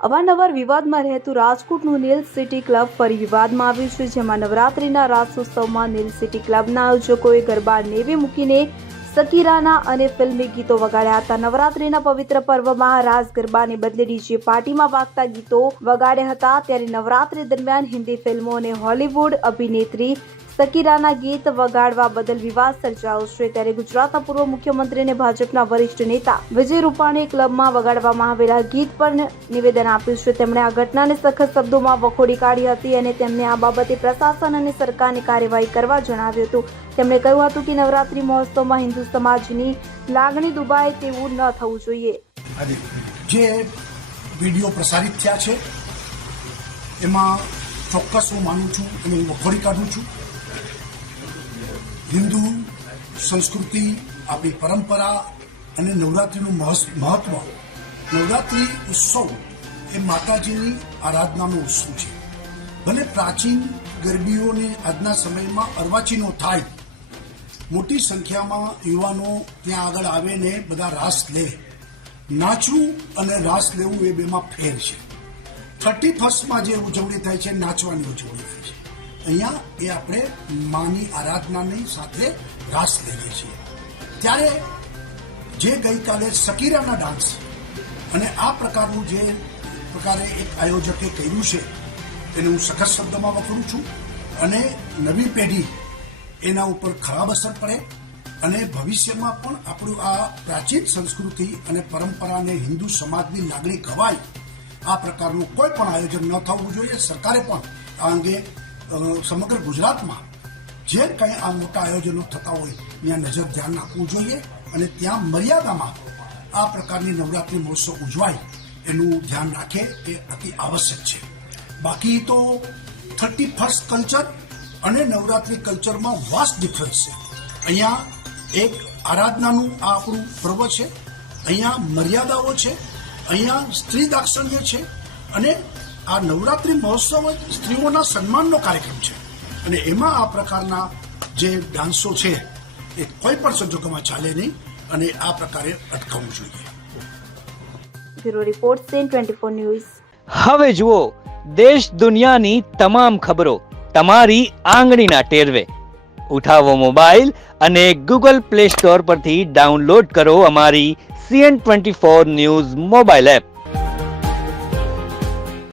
અવારનવાર વિવાદમાં રહેતું રાજકોટનું નીલ સિટી ક્લબ ફરી વિવાદમાં આવ્યું છે, જેમાં નવરાત્રિના રાસોત્સવમાં નીલ સિટી ક્લબના આયોજકોએ ગરબા નેવી મૂકીને સકીરાના અને ફિલ્મી ગીતો વગાડ્યા હતા. નવરાત્રિના પવિત્ર પર્વમાં રાસ ગરબાને બદલે ડીજે પાર્ટીમાં વાગતા ગીતો વગાડ્યા હતા. ત્યારે નવરાત્રિ દરમિયાન હિન્દી ફિલ્મો અને હોલિવૂડ અભિનેત્રી સકીરાના ગીત વગાડવા બદલ વિવાદ સર્જાયો છે ત્યારે ગુજરાતના પૂર્વ મુખ્યમંત્રી અને ભાજપના વરિષ્ઠ નેતા વિજય રૂપાણીએ ક્લબમાં વગાડવામાં આવેલા ગીત પર નિવેદન આપ્યું છે. તેમણે આ ઘટનાને સખત શબ્દોમાં વખોડી કાઢી હતી અને તેમને આ બાબતે પ્રશાસન અને સરકારની કાર્યવાહી કરવા જણાવ્યું હતું. તેમણે કહ્યું હતું કે નવરાત્રી મહોત્સવમાં હિન્દુ સમાજની લાગણી દુભાય તેવું ન થવું જોઈએ. જે વીડિયો પ્રસારિત થયા છે, એમાં ચોક્કસ હું માનું છું અને હું વખોડી કાઢું છું. હિન્દુ, સંસ્કૃતિ, આપણી પરંપરા અને નવરાત્રિનું મહત્વ. નવરાત્રિ ઉત્સવ એ માતાજીની આરાધનાનો ઉત્સવ છે. ભલે પ્રાચીન ગરબીઓને આજના સમયમાં અર્વાચીનો થાય, મોટી સંખ્યામાં યુવાનો ત્યાં આગળ આવે ને બધા રાસ લે. નાચવું અને રાસ લેવું એ બેમાં ફેર છે. થર્ટી ફર્સ્ટમાં જે ઉજવણી થાય છે, નાચવાની ઉજવણી થાય છે. અહીંયા એ આપણે માની આરાધનાની સાથે રાસ લઈએ છીએ. ત્યારે જે ગઈકાલે સકીરાના ડાન્સ અને આ પ્રકારનું જે પ્રકારે એક આયોજકે કર્યું છે એને હું સખત શબ્દમાં વખરું છું અને નવી પેઢી એના ઉપર ખરાબ અસર પડે અને ભવિષ્યમાં પણ આપણું આ પ્રાચીન સંસ્કૃતિ અને પરંપરાને હિન્દુ સમાજની લાગણી ગવાય, આ પ્રકારનું કોઈ પણ આયોજન ન થવું જોઈએ. સરકારે પણ આ અંગે સમગ્ર ગુજરાતમાં જે કંઈ આ મોટા આયોજનો થતા હોય, ત્યાં નજર ધ્યાન રાખવું જોઈએ અને ત્યાં મર્યાદામાં આ પ્રકારની નવરાત્રિ મહોત્સવ ઉજવાય એનું ધ્યાન રાખે એ અતિ આવશ્યક છે. બાકી તો થર્ટી ફર્સ્ટ કલ્ચર અને નવરાત્રિ કલ્ચરમાં વાસ્ટ ડિફરન્સ છે. અહીંયા એક આરાધનાનું આ આપણું પર્વ છે, અહીંયા મર્યાદાઓ છે, અહીંયા સ્ત્રી દાક્ષણ્ય છે અને આ નવરાત્રિ મહોત્સવ જ સ્ત્રીઓના સન્માનનો કાર્યક્રમ છે. અને એમાં આ પ્રકારના જે ડાન્સો છે એ કોઈ પણ સંજોગોમાં ચાલે નહીં અને આ પ્રકારે અટકાવવું જોઈએ. Bureau report CN twenty four news. હવે જુઓ દેશ દુનિયાની તમામ ખબરો તમારી આંગળીના ટેરવે. ઉઠાવો મોબાઈલ અને ગૂગલ પ્લે સ્ટોર પરથી ડાઉનલોડ કરો અમારી CN twenty four news mobile app.